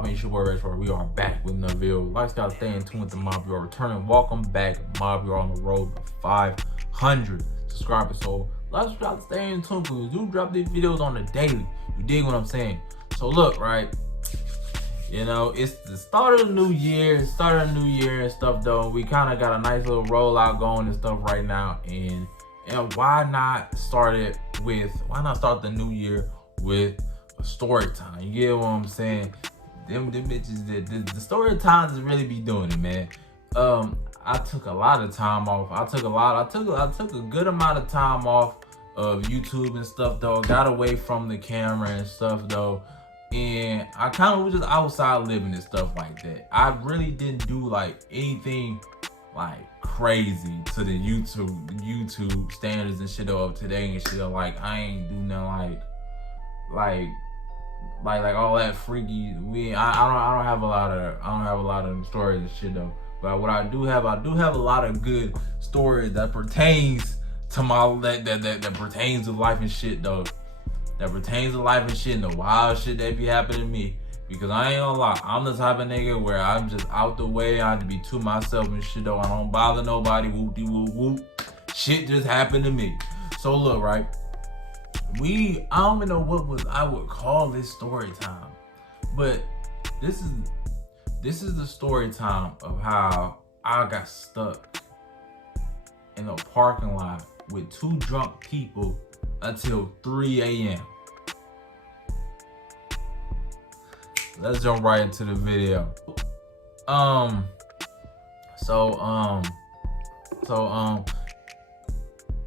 poppin'? It's your boy Rich. We are back with another video. Lifestyle, stay in tune with the mob. You are returning. Welcome back, mob. You're on the road to 500 subscribers. So let's try to stay in tune, because we do drop these videos on the daily. You dig what I'm saying? So look, right? You know, it's the start of the new year, and stuff though. We kind of got a nice little rollout going and stuff right now. And why not start the new year with a story time? You get what I'm saying? Them bitches, the story times really be doing it, man. I took a lot of time off. I took a good amount of time off of YouTube and stuff though. Got away from the camera and stuff though. And I kind of was just outside living and stuff like that. I really didn't do like anything like crazy to the YouTube standards and shit of today and shit. Like I ain't do nothing like all that freaky. I don't have a lot of stories and shit though. But what I do have a lot of good stories that pertains to that pertains to life and shit though. That pertains to life and shit and the wild shit that be happening to me. Because I ain't gonna lie, I'm the type of nigga where I'm just out the way. I have to be to myself and shit though. I don't bother nobody. Whoop-de-whoop-whoop. Shit just happened to me. So look, right? I don't even know what I would call this story time. But this is the story time of how I got stuck in a parking lot with two drunk people until 3 a.m. Let's jump right into the video.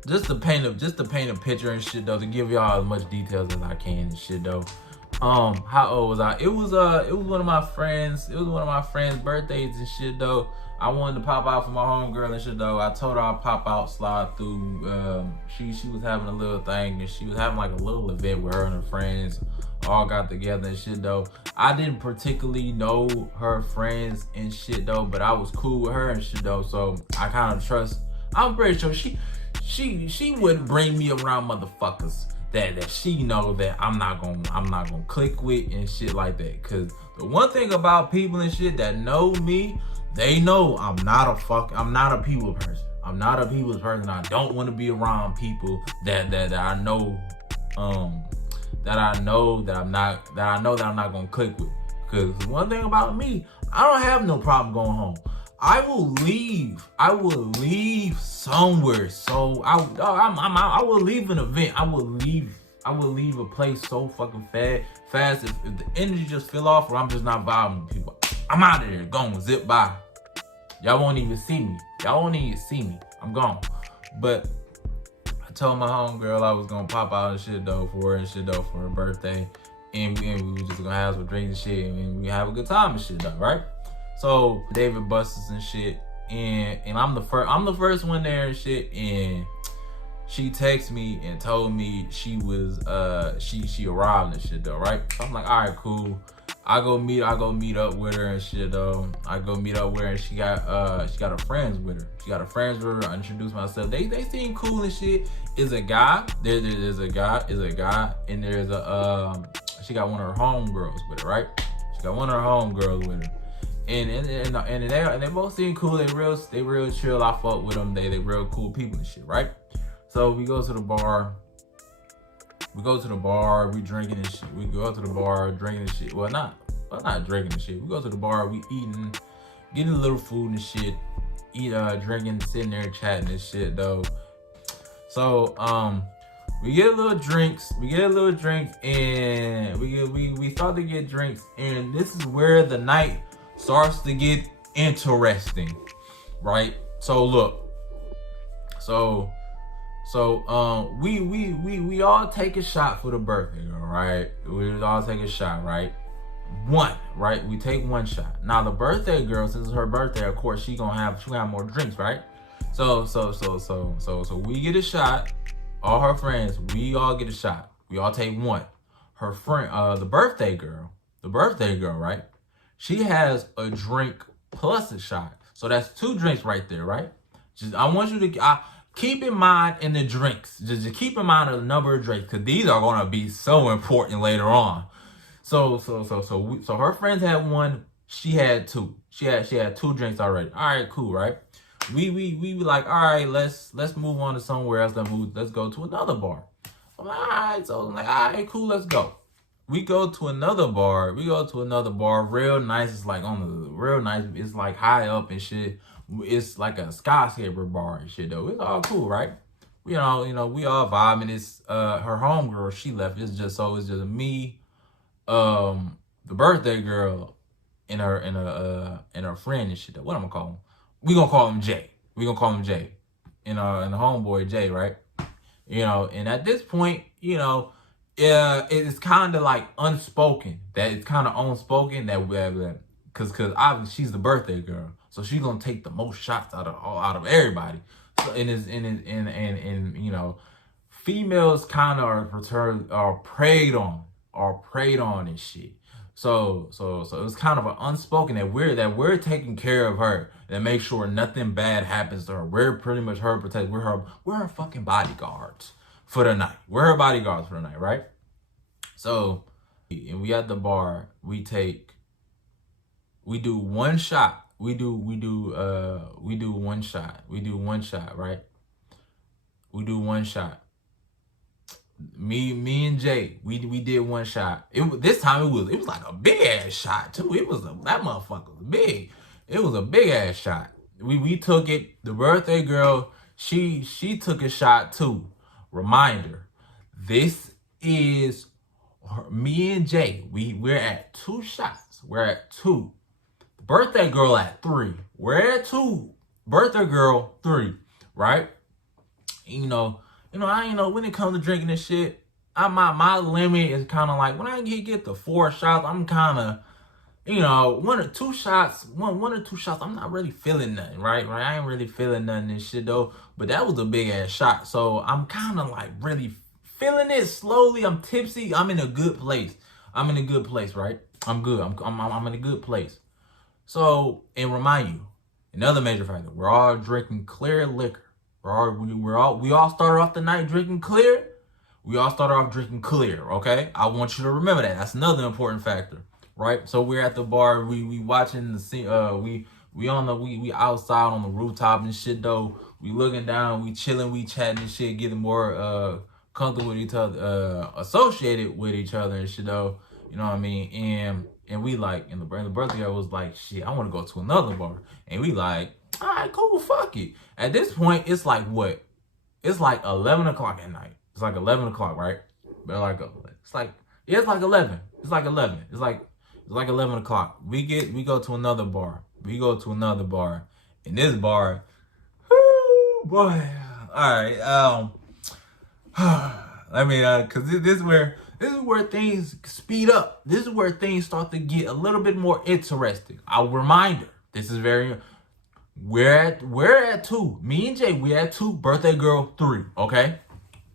Just to paint a picture and shit though, to give y'all as much details as I can and shit though. How old was I? It was one of my friends' birthdays and shit though. I wanted to pop out for my homegirl and shit though. I told her I'd pop out, slide through. She was having a little thing, and she was having like a little event where her and her friends all got together and shit though. I didn't particularly know her friends and shit though, but I was cool with her and shit though. So I kind of trust. I'm pretty sure she wouldn't bring me around motherfuckers that she know that I'm not gonna click with and shit like that. Cause the one thing about people and shit that know me, they know I'm not a people person. I'm not a people's person. I don't want to be around people that I know that I'm not gonna click with. Cause one thing about me, I don't have no problem going home. I will leave somewhere. So I will leave an event. I will leave a place so fucking fast if the energy just fell off, or I'm just not vibing with people. I'm out of there, going zip by. Y'all won't even see me. I'm gone. But I told my homegirl I was gonna pop out and shit though for her birthday, and we was just gonna have some drinks and shit, and we have a good time and shit though, right? So David busts and shit, and I'm the first one there and shit, and she texted me and told me she was she arrived and shit though, right? So I'm like, all right, cool. I go meet up with her and shit though. I go meet up with her, and she got her friends with her. I introduced myself. They seem cool and shit. Is a guy. There's a guy, and there's she got one of her homegirls with her, right? She got one of her homegirls with her. And they both seem cool. They real chill. I fuck with them. They real cool people and shit, right? So we go to the bar. We drinking and shit. We go to the bar drinking and shit. Well, not drinking and shit. We go to the bar. We eating, getting a little food and shit. Drinking, sitting there chatting and shit though. So we get a little drinks, and we start to get drinks, and this is where the night starts to get interesting, right? So look, we all take a shot for the birthday girl, right? We all take a shot, right? We take one shot. Now the birthday girl, since it's her birthday, of course she gonna have more drinks, right? So we get a shot. All her friends, we all get a shot. We all take one. Her friend, the birthday girl, right? She has a drink plus a shot. So that's 2 drinks right there, right? I want you to keep in mind in the drinks. Just keep in mind the number of drinks, because these are going to be so important later on. So her friends had one. She had two. She had two drinks already. All right, cool, right? We were like, all right, let's move on to somewhere else. Let's go to another bar. I'm like, all right, so I'm like, all right, cool, let's go. We go to another bar. Real nice. It's like on the real nice. It's like high up and shit. It's like a skyscraper bar and shit though. It's all cool, right? We all vibing. It's her homegirl. She left. It's just me, the birthday girl, and her friend and shit. What I'm gonna call him? We gonna call him Jay. And the homeboy Jay, right? And at this point, it's kind of like unspoken. That it's kind of unspoken that because obviously she's the birthday girl, so she's gonna take the most shots out of everybody. So females kind of are preyed on and shit. So it was kind of an unspoken that we're taking care of her and make sure nothing bad happens to her. We're pretty much her protect. We're her fucking bodyguards for the night. We're her bodyguards for the night, right? So, and we at the bar. We do one shot. We do one shot. Right? We do one shot. Me and Jay, we did one shot. This time it was like a big ass shot too. That motherfucker was big. It was a big ass shot. We took it. The birthday girl, she took a shot too. Reminder, this is me and Jay. We're at 2 shots. We're at 2. The birthday girl at 3. We're at 2. Birthday girl 3. Right? When it comes to drinking this shit, my limit is kind of like when I get to 4 shots, I'm kind of, 1 or 2 shots, I'm not really feeling nothing, right? I ain't really feeling nothing and shit though, but that was a big ass shot, so I'm kind of like really feeling it slowly. I'm tipsy. I'm in a good place. Right? I'm good. I'm in a good place. So, and remind you, another major factor, we're all drinking clear liquor. We all started off the night drinking clear. Okay? I want you to remember that. That's another important factor, right? So we're at the bar. We watching the scene. We outside on the rooftop and shit though. We looking down. We chilling. We chatting and shit. Getting more comfortable with each other, associated with each other and shit though. You know what I mean? And we like, and the birthday girl was like, shit, I want to go to another bar. And we like, all right, cool, fuck it. At this point, it's like what? It's like 11 o'clock at night. It's like 11 o'clock, right? But it's like 11. It's like 11. It's like 11 o'clock. We go to another bar. And this bar, whoo, boy. All right. Cause this is where things speed up. This is where things start to get a little bit more interesting. A reminder. This is very. We're at 2. Me and Jay, we're at 2. Birthday girl 3. Okay,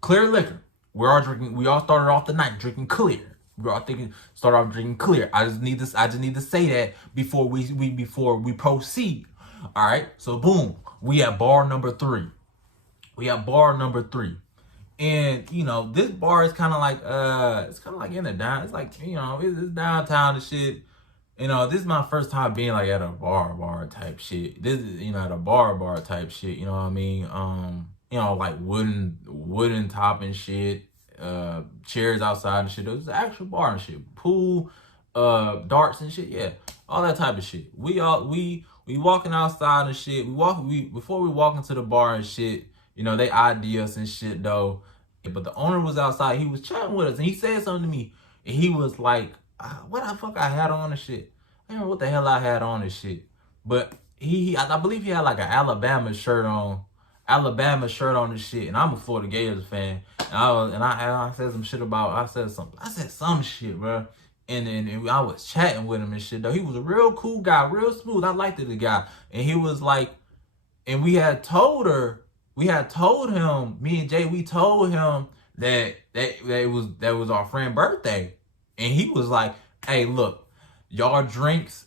clear liquor. We're all drinking. We all started off the night drinking clear. We're all start off drinking clear. I just need to say that before we proceed. All right. So boom, we at bar number 3. And this bar is kind of like it's kind of like in the down. It's like it's downtown and shit. This is my first time being like at a bar type shit. This is at a bar type shit. You know what I mean? Like wooden top and shit. Chairs outside and shit. It was an actual bar and shit. Pool, darts and shit. Yeah, all that type of shit. We walking outside and shit. Before we walk into the bar and shit. They ID us and shit though. But the owner was outside. He was chatting with us and he said something to me. And he was like, what the fuck I had on and shit. I don't know what the hell I had on and shit. But I believe he had like an Alabama shirt on and shit. And I'm a Florida Gators fan. And I said some shit I said some shit, bro. And I was chatting with him and shit though. He was a real cool guy, real smooth. I liked the guy. And he was like, and we had told him, me and Jay, we told him that was our friend's birthday. And he was like, hey, look, y'all drinks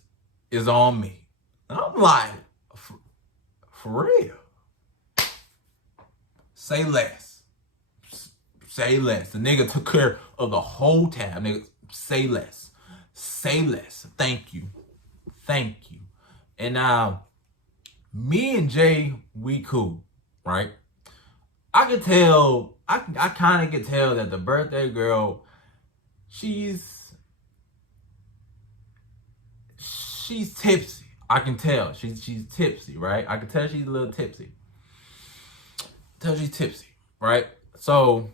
is on me. And I'm like, for real? Say less. The nigga took care of the whole tab. Nigga, say less. Say less. Thank you. Thank you. And now, me and Jay, we cool, right? I could tell, I kind of could tell that the birthday girl, she's tipsy. I can tell she's tipsy, right? I can tell she's a little tipsy. Tell she's tipsy, right? So,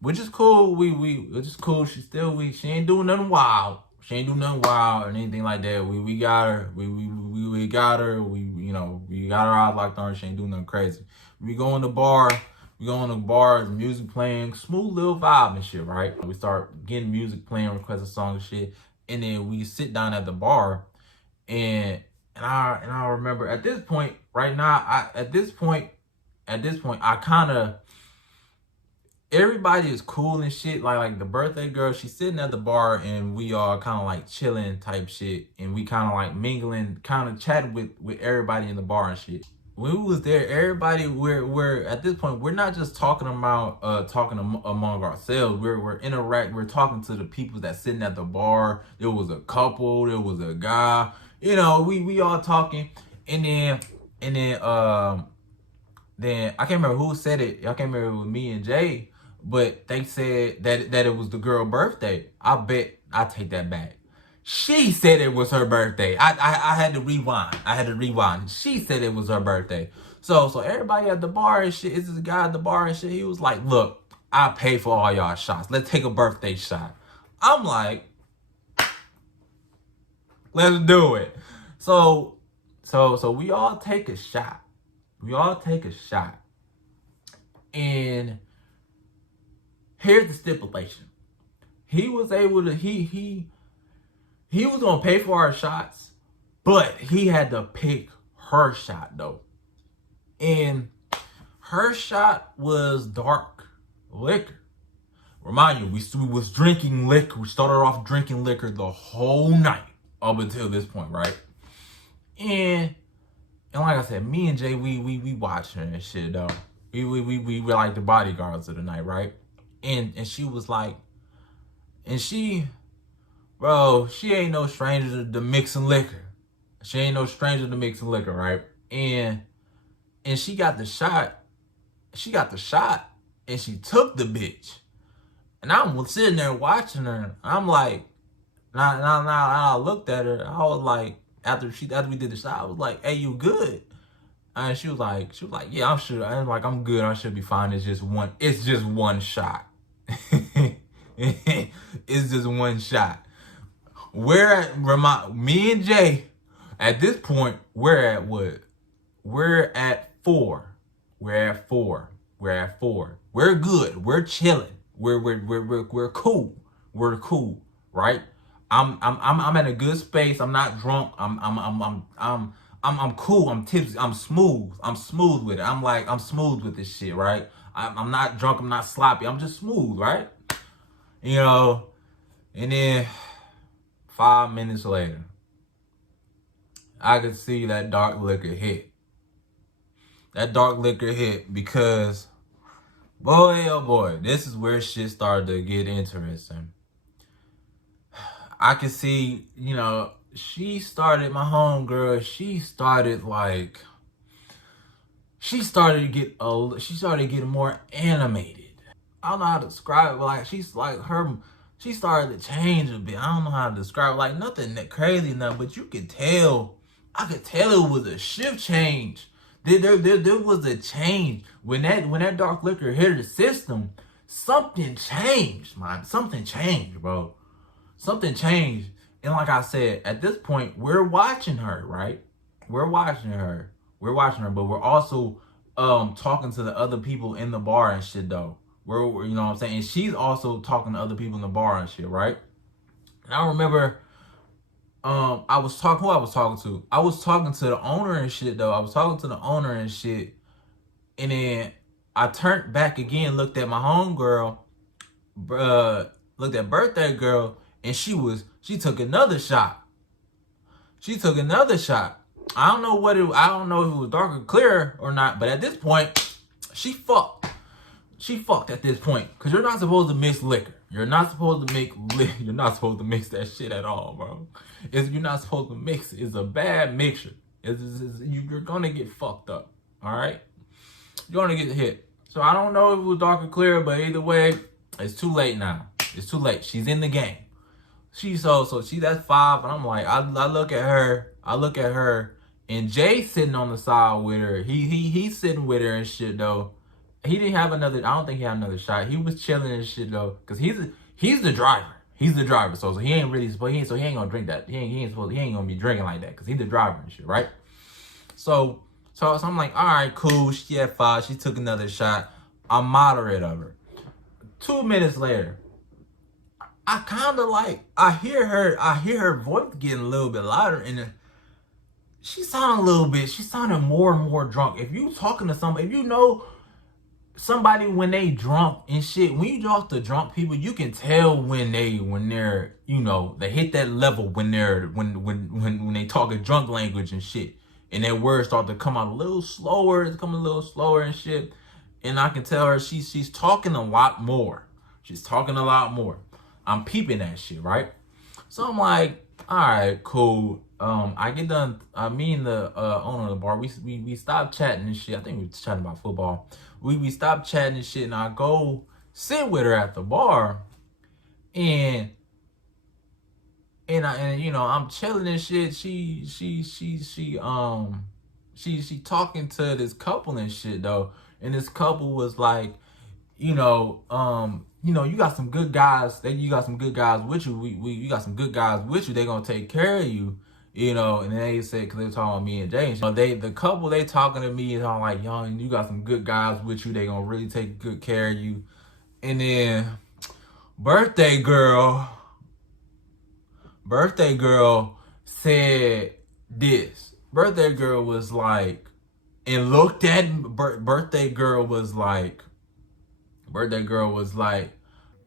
which is cool. Which is cool. She ain't doing nothing wild. She ain't doing nothing wild or anything like that. We got her. We got her. We got her eyes locked on her. She ain't doing nothing crazy. We go in the bar. We go in the bar. The music playing, smooth little vibe and shit, right? We start getting music playing, request a song and shit, and then we sit down at the bar, and I remember at this point, right now, at this point, I kind of, everybody is cool and shit. Like the birthday girl, she's sitting at the bar and we all kind of like chilling type shit. And we kind of like mingling, kind of chatting with everybody in the bar and shit. When we was there, everybody, we're at this point, we're not just talking about, among ourselves. We're talking to the people that sitting at the bar. There was a couple, there was a guy, we all talking. And then I can't remember who said it. I can't remember if it was me and Jay, but they said that it was the girl's birthday. I bet I take that back. She said it was her birthday. I had to rewind. She said it was her birthday. So everybody at the bar and shit, it's this guy at the bar and shit. He was like, "Look, I pay for all y'all shots. Let's take a birthday shot." I'm like, "Let's do it." So we all take a shot. And here's the stipulation. He was able to, he was gonna pay for our shots, but he had to pick her shot though. And her shot was dark liquor. Remind you, we was drinking liquor. We started off drinking liquor the whole night up until this point, right? And like I said, me and Jay, we watched her and shit though. We were like the bodyguards of the night, right? And she was like, bro, she ain't no stranger to mixing liquor. She ain't no stranger to mixing liquor, right? And she got the shot. And she took the bitch. And I'm sitting there watching her. I'm like, now I looked at her. I was like, after we did the shot, I was like, "Hey, you good?" And she was like, "Yeah, I'm sure." I'm like, "I'm good. I should be fine. It's just one shot." It's just one shot. Me and Jay, at this point, we're at what? We're at 4. We're at 4. We're good. We're chilling. We're cool. We're cool, right? I'm in a good space. I'm not drunk. I'm cool. I'm tipsy. I'm smooth. With it. I'm smooth with this shit, right? I'm not drunk. I'm not sloppy. I'm just smooth, right? And then 5 minutes later, I could see that dark liquor hit. Because, boy, oh boy, this is where shit started to get interesting. I could see, my homegirl, she started getting more animated. I don't know how to describe it, but like she started to change a bit. I don't know how to describe it. Like nothing that crazy enough, but I could tell it was a shift change. There was a change. When that dark liquor hit her system, something changed, man. Something changed, bro. Something changed. And like I said, at this point, we're watching her, right? We're watching her, but we're also talking to the other people in the bar and shit though. We're you know what I'm saying? And she's also talking to other people in the bar and shit, right? And I remember I was talking to? I was talking to the owner and shit though. And then I turned back again, looked at my homegirl, looked at birthday girl, and she took another shot. I don't know if it was dark or clear or not, but at this point, she fucked. she fucked at this point because you're not supposed to mix liquor. You're not supposed to make you're not supposed to mix that shit at all, bro. You're not supposed to mix it. It's a bad mixture. You're gonna get fucked up. All right, you're gonna get hit. So I don't know if it was dark or clear, but either way, it's too late now. It's too late. She's in the game. She's so she that's 5, and I'm like, I look at her, and Jay's sitting on the side with her. He's sitting with her and shit though. He didn't have another. I don't think he had another shot. He was chilling and shit though, cause he's the driver. He's the driver, so he ain't really supposed. He ain't gonna drink that. He ain't gonna be drinking like that, cause he's the driver and shit, right? So I'm like, all right, cool. She had 5. She took another shot. I'm moderate of her. 2 minutes later, I kind of like I hear her voice getting a little bit louder, and she sounded more and more drunk. If you talking to somebody, if you know somebody when they drunk and shit, when you talk to drunk people, you can tell when they're they hit that level when they talk a drunk language and shit, and their words start to come out a little slower. It's coming a little slower and shit, and I can tell her she's talking a lot more. She's talking a lot more. I'm peeping that shit, right? So I'm like, all right, cool. I get done. Me and the owner of the bar, we stopped chatting and shit. I think we were chatting about football. We stopped chatting and shit, and I go sit with her at the bar, and I'm chilling and shit. She talking to this couple and shit though, and this couple was like, you got some good guys. You got some good guys with you. You got some good guys with you. They gonna take care of you. And they said, because they were talking about me and Jay. The couple, they talking to me and I'm like, yo, you got some good guys with you. They gonna really take good care of you. And then birthday girl said this. Birthday girl was like, and looked at birthday girl was like,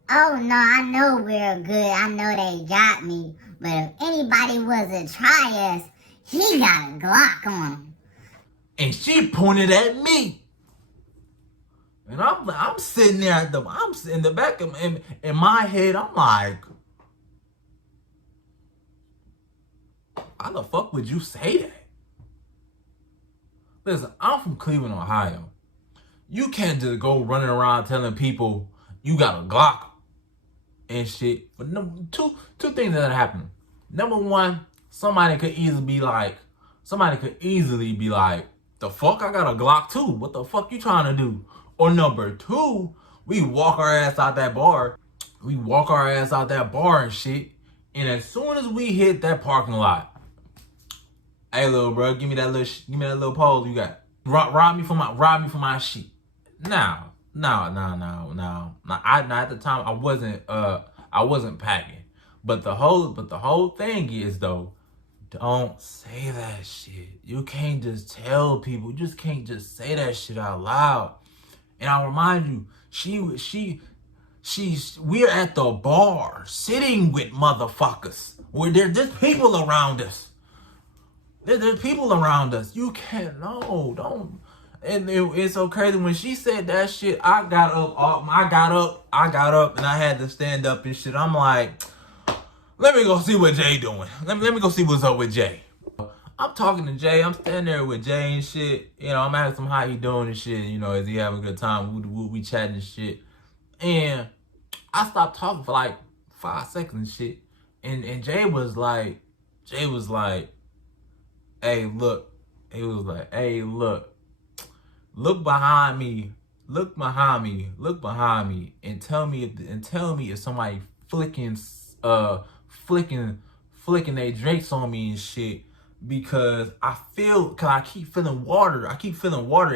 oh no, I know real good. I know they got me. But if anybody was to try us, he got a Glock on him. And she pointed at me. And I'm sitting there I'm in the back of in my head, I'm like, how the fuck would you say that? Listen, I'm from Cleveland, Ohio. You can't just go running around telling people you got a Glock and shit. But two things that happen. Number one, somebody could easily be like, the fuck, I got a Glock too. What the fuck you trying to do? Or number two, we walk our ass out that bar. And shit. And as soon as we hit that parking lot, hey little bro, give me that little pole you got. Rob me for my shit. Now, at the time I wasn't packing. But the whole thing is though, don't say that shit. You can't just tell people. You just can't just say that shit out loud. And I remind you, we're at the bar sitting with motherfuckers. Where there's just people around us. There's people around us. You can't, no, don't. And it's so crazy when she said that shit. I got up, and I had to stand up and shit. I'm like, let me go see what Jay doing. Let me go see what's up with Jay. I'm talking to Jay. I'm standing there with Jay and shit. I'm asking him how he doing and shit. Is he having a good time? We chatting and shit. And I stopped talking for like 5 seconds and shit. And Jay was like, hey, look. He was like, hey, look. Look behind me, and tell me if somebody flicking their drakes on me and shit, because I keep feeling water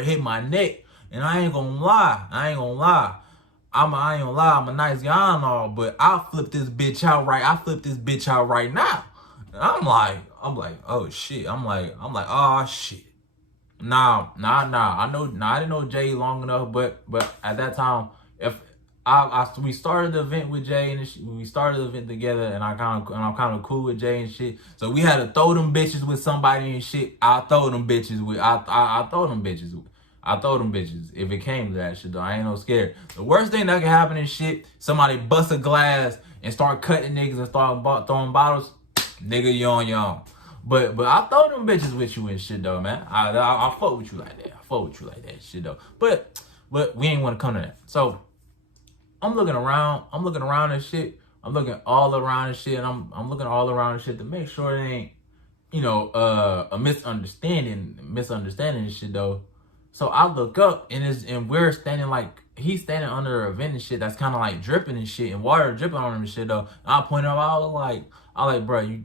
hit my neck, and I ain't gonna lie. I'm a nice guy and all, but I'll flip this bitch out right now. And I'm like, oh shit. I'm like, oh shit. Nah. I didn't know Jay long enough, but at that time, we started the event with Jay and we started the event together, and I'm kind of cool with Jay and shit. So we had to throw them bitches with somebody and shit. I throw them bitches with I throw them bitches. If it came to that shit though, I ain't no scared. The worst thing that can happen is shit, somebody bust a glass and start cutting niggas and start throwing bottles, nigga, you on your own. But I throw them bitches with you and shit though, man. I fuck with you like that. I fuck with you like that shit though. But we ain't want to come to that. So I'm looking around and shit. I'm looking all around and shit, and I'm looking all around and shit to make sure it ain't, you know, a misunderstanding and shit though. So I look up and we're standing like, he's standing under a vent and shit that's kind of like dripping and shit and water dripping on him and shit though. And I pointed out, I was like, bro, you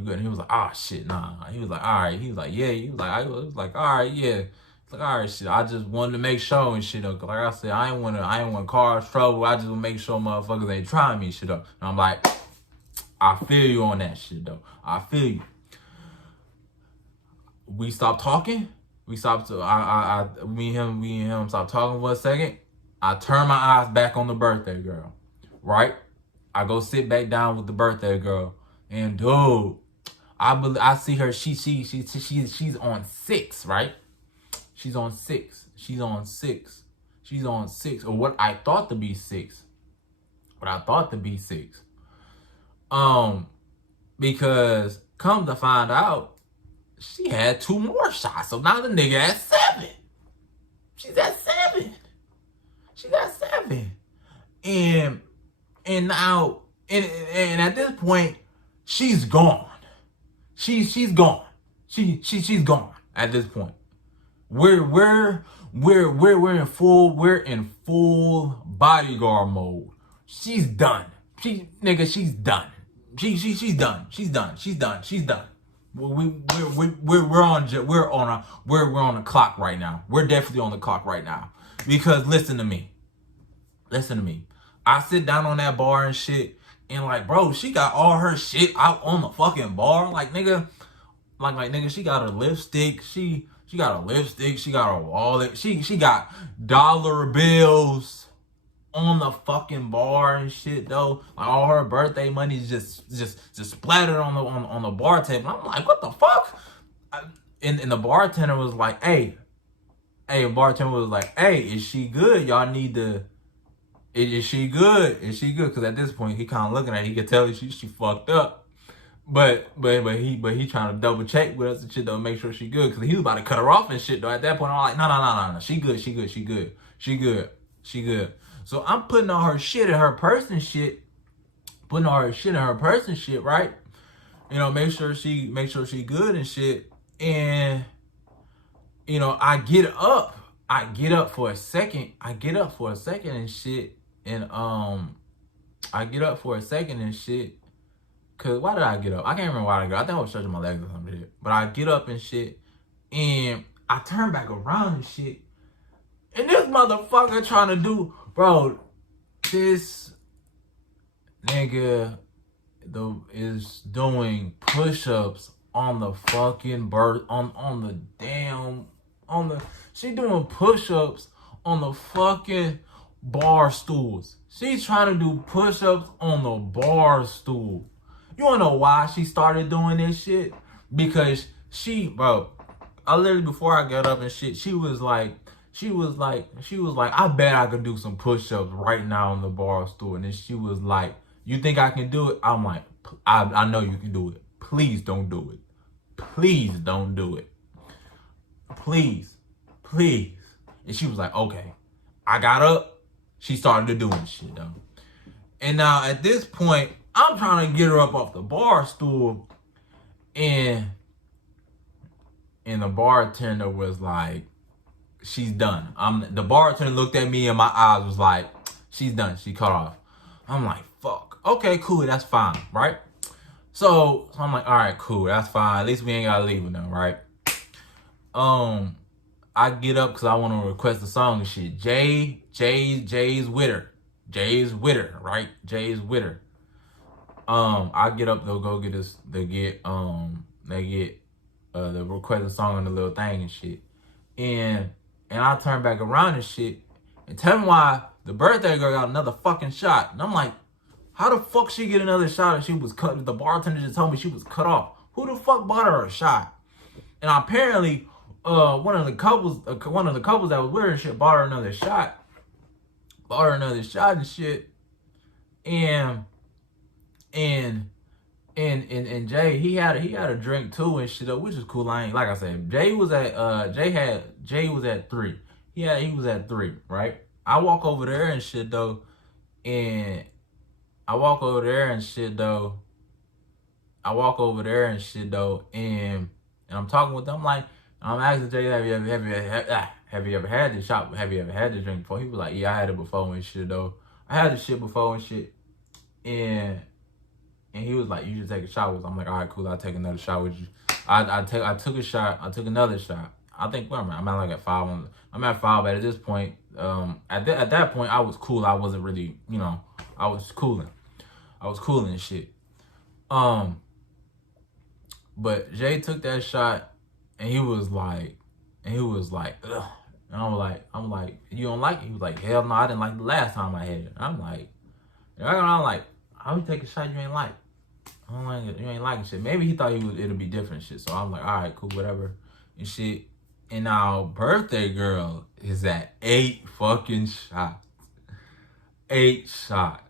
good? And he was like, ah, shit, nah. He was like, all right. He was like, yeah. He was like, all right, yeah. It's like, all right, shit. I just wanted to make sure and shit though. Cause like I said, I ain't want cause trouble. I just want to make sure motherfuckers ain't trying me shit though. And I'm like, I feel you on that shit though. I feel you. We stopped talking. Me and him stopped talking for a second. I turn my eyes back on the birthday girl, right? I go sit back down with the birthday girl, and dude, I see her. She's on 6, right? She's on 6. She's on 6, or what I thought to be 6. Because come to find out, she had 2 more shots. So now the nigga at 7. She's at 7. And now and at this point, she's gone. She's gone. She's gone at this point. We're in full bodyguard mode. She's done. She's done. She's done. She's done. We're on the clock right now. We're definitely on the clock right now. Because listen to me. I sit down on that bar and shit, and like, bro, she got all her shit out on the fucking bar. Like nigga, she got her lipstick. She got a lipstick. She got her wallet. She got dollar bills on the fucking bar and shit though. Like all her birthday money is just splattered on the bar table. I'm like, what the fuck? And the bartender was like, hey, is she good? Y'all need to. Is she good? Because at this point he kind of looking at her, he could tell she fucked up. But he trying to double check with us and shit though, make sure she good. Because he was about to cut her off and shit though. At that point I'm like, no. She good. So I'm putting on her shit and her purse and shit. Right? You know, make sure she good and shit. And you know, I get up for a second and shit. And cause why did I get up? I can't remember why I got up. I think I was stretching my legs or some shit. But I get up and shit, and I turn back around and shit. And this motherfucker trying to do, bro, this nigga is doing push-ups on the fucking she doing push-ups on the fucking bar stools. She's trying to do push-ups on the bar stool. You wanna know why she started doing this shit? Because I literally, before I got up and shit, she was like, I bet I could do some push-ups right now on the bar stool. And then she was like, you think I can do it? I'm like, I know you can do it. Please don't do it. Please don't do it. Please. And she was like, okay. I got up. She started to do this shit though. And now at this point, I'm trying to get her up off the bar stool. And the bartender was like, she's done. The bartender looked at me and my eyes was like, she's done. She cut off. I'm like, fuck. Okay, cool. That's fine, right? So I'm like, all right, cool. That's fine. At least we ain't gotta leave with them, right? I get up because I want to request a song and shit. Jay's with her, right? Jay's with her. I get up, they'll go get this, they get the request a song on the little thing and shit. And I turn back around and shit and tell me why the birthday girl got another fucking shot. And I'm like, how the fuck she get another shot if she was cut? The bartender just told me she was cut off. Who the fuck bought her a shot? And apparently one of the couples that was with her and shit bought her another shot. And shit. And and and Jay, he had a drink too and shit, which is cool. I ain't, like I said, Jay was at 3. He was at 3, right? I walk over there and shit though, and I walk over there and shit though. And I'm talking with them, like, I'm asking Jay, have you ever had this shot? Have you ever had this drink before? He was like, yeah, I had it before and shit though. I had this shit before and shit. And he was like, you should take a shot with us. I'm like, all right, cool, I'll take another shot with you. I took a shot. I took another shot. I think, where am I? I'm at like at 5. I'm at 5, but at this point, at that point, I was cool. I wasn't really, I was cooling. And shit. But Jay took that shot, and he was like, ugh. And I'm like, you don't like it? He was like, hell no, I didn't like the last time I had it. I'm like, how you take a shot you ain't like? I don't like it. You ain't liking shit. Maybe he thought it'll be different shit. So I'm like, all right, cool, whatever, and shit. And now birthday girl is at 8 fucking shots. 8 shots.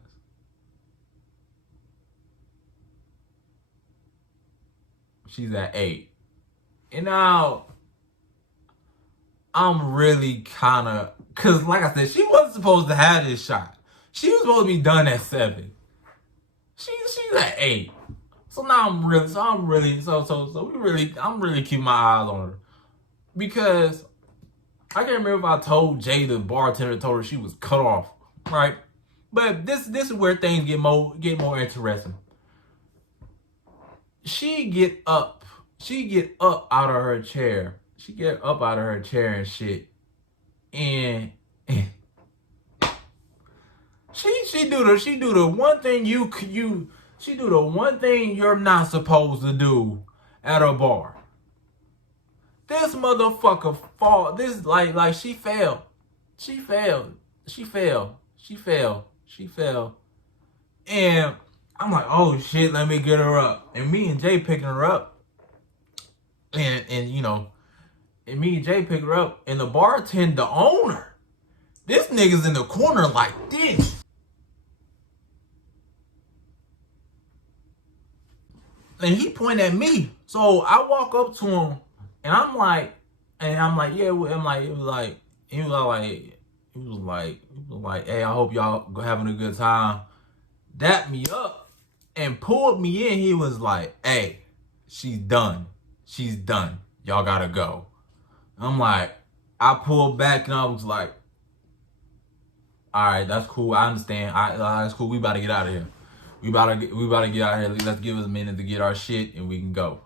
She's at 8. And now I'm really kind of, cause like I said, she wasn't supposed to have this shot. She was supposed to be done at 7. She's at 8. So now I'm really keeping my eyes on her, because I can't remember if I told Jay, the bartender, told her she was cut off, right? But this is where things get more interesting. She get up out of her chair. And shit, and she do the one thing she do the one thing you're not supposed to do at a bar. This motherfucker fall. This like she fell. And I'm like, oh shit, let me get her up. And me and Jay picking her up. And me and Jay pick her up. And the bartender, the owner, this nigga's in the corner like this. And he pointed at me. So I walk up to him, and I'm like, yeah, he was like, hey, I hope y'all having a good time. Dapped me up and pulled me in. He was like, hey, she's done. Y'all gotta go. I'm like, I pulled back and I was like, all right, that's cool. I understand. That's cool. We about to get out of here. We about to get out of here. Let's give us a minute to get our shit and we can go.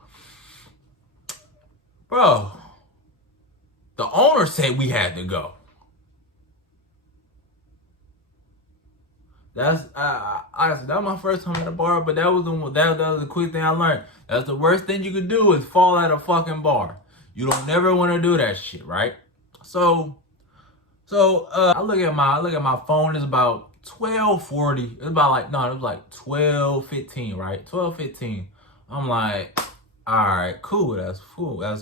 Bro, the owner said we had to go. That was my first time at a bar, but that was the quick thing I learned. That's the worst thing you could do, is fall at a fucking bar. You don't never want to do that shit, right? So I look at my phone. It's about 12:40. It was like 12:15, right? 12:15. I'm like, all right, cool. That's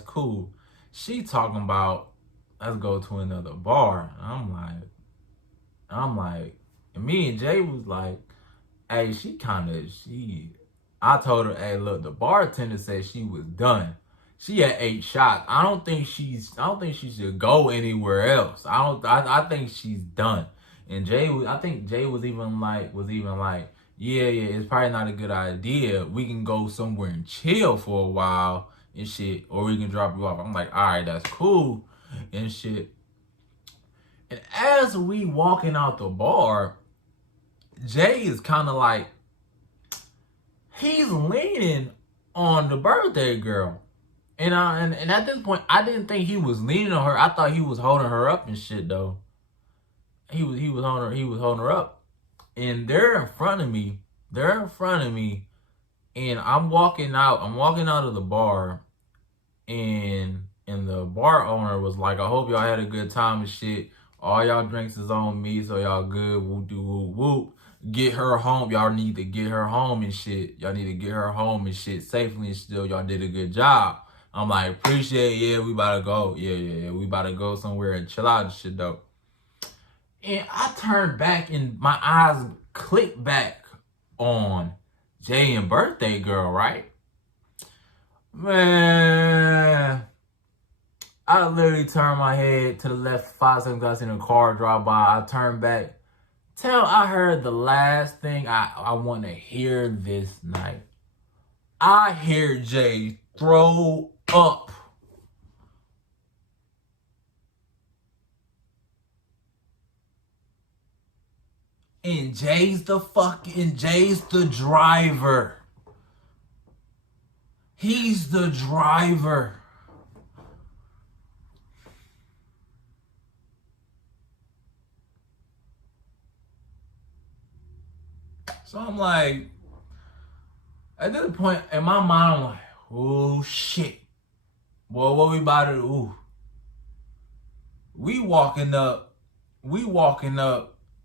cool. She talking about, let's go to another bar. I'm like, and me and Jay was like, hey, I told her, hey, look, the bartender said she was done. She had 8 shots. I don't think she should go anywhere else. I think she's done. And I think Jay was even like, yeah, it's probably not a good idea. We can go somewhere and chill for a while and shit, or we can drop you off. I'm like, all right, that's cool and shit. And as we walking out the bar, Jay is kind of like, he's leaning on the birthday girl. And at this point, I didn't think he was leaning on her. I thought he was holding her up and shit though. He was holding her up. And they're in front of me. And I'm walking out of the bar, and the bar owner was like, I hope y'all had a good time and shit. All y'all drinks is on me, so y'all good. Whoop doo whoop whoop. Get her home. Y'all need to get her home and shit. Safely and still. Y'all did a good job. I'm like, appreciate it. Yeah, we about to go. Yeah. We about to go somewhere and chill out and shit, though. And I turned back and my eyes clicked back on Jay and Birthday Girl, right? Man, I literally turned my head to the left 5 seconds. I seen a car drive by. I turned back. Till I heard the last thing I want to hear this night. I hear Jay throw up. And Jay's the driver. He's the driver. So I'm like, at this point in my mind, I'm like, oh shit. Boy, what we about to do? We walking up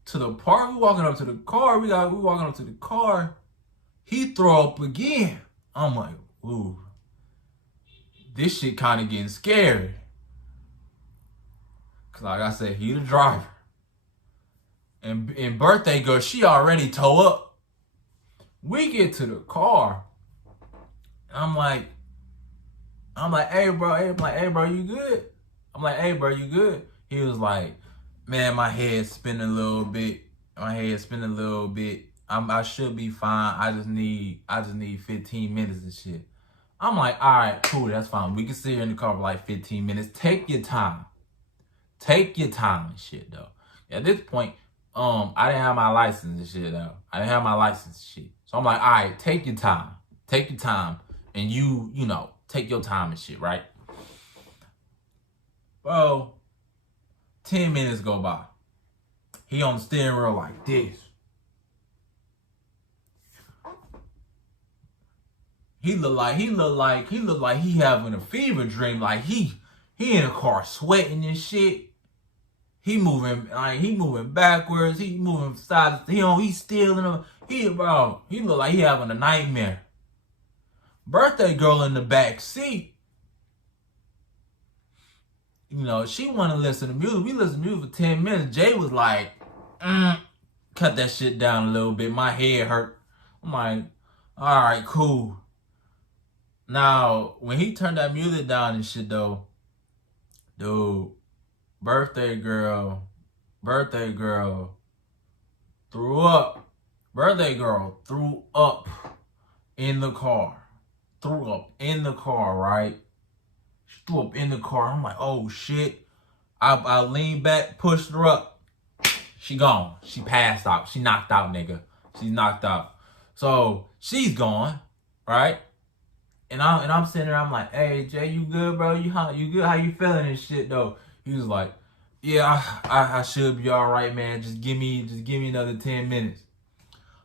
to the park. We walking up to the car. We walking up to the car. He throw up again. I'm like, ooh, this shit kind of getting scary. Cause like I said, he the driver. And Birthday Girl, she already toe up. We get to the car. I'm like, hey bro, you good? I'm like, hey bro, you good? He was like, man, my head's spinning a little bit. I should be fine. I just need 15 minutes and shit. I'm like, all right, cool, that's fine. We can sit here in the car for like 15 minutes. Take your time and shit though. At this point, I didn't have my license and shit though. So I'm like, all right, take your time, and you know, take your time and shit, right? Bro, 10 minutes go by. He on the steering wheel like this. He look like he having a fever dream. Like he in a car sweating and shit. He moving backwards. He moving sides. He's still in a he look like he having a nightmare. Birthday Girl in the back seat. You know, she want to listen to music. We listened to music for 10 minutes. Jay was like, cut that shit down a little bit. My head hurt. I'm like, all right, cool. Now, when he turned that music down and shit though, dude, Birthday girl threw up. Birthday Girl threw up in the car. Right? She threw up in the car. I'm like, oh shit. I leaned back, pushed her up. She gone. She passed out. She knocked out, nigga. She's knocked out. So she's gone, right? And I'm sitting there. I'm like, hey Jay, you good, bro? You good? How you feeling and shit though? He was like, yeah, I should be all right, man. Just give me another 10 minutes.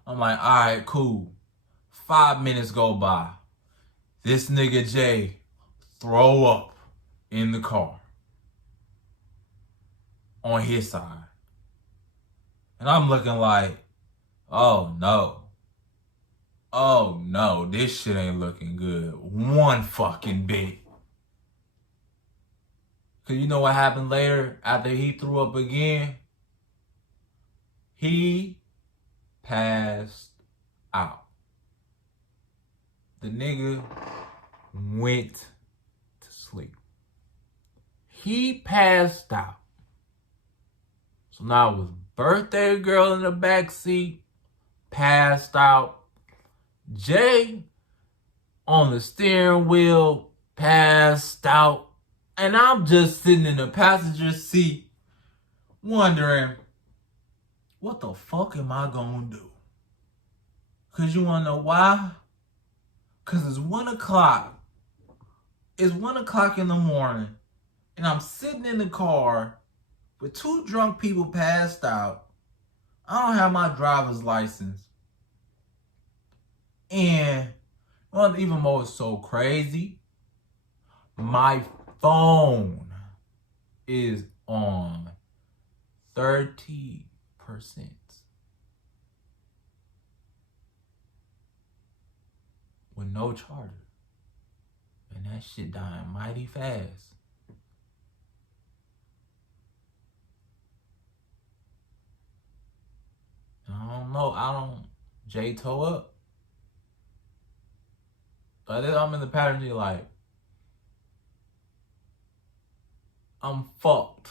I'm like, all right, cool. 5 minutes go by. This nigga Jay throw up in the car on his side. And I'm looking like, oh no, this shit ain't looking good one fucking bit. Cause you know what happened later after he threw up again? He passed out. The nigga went to sleep. He passed out. So now it was Birthday Girl in the back seat, passed out. Jay on the steering wheel, passed out. And I'm just sitting in the passenger seat wondering, what the fuck am I gonna do? Cause you wanna know why? Cause it's 1 o'clock. It's 1 o'clock in the morning. And I'm sitting in the car with 2 drunk people passed out. I don't have my driver's license. And well, even more so crazy, my phone is on 30%. With no charger. And that shit dying mighty fast. I don't know. J-toe up. But I'm in the pattern of like, I'm fucked.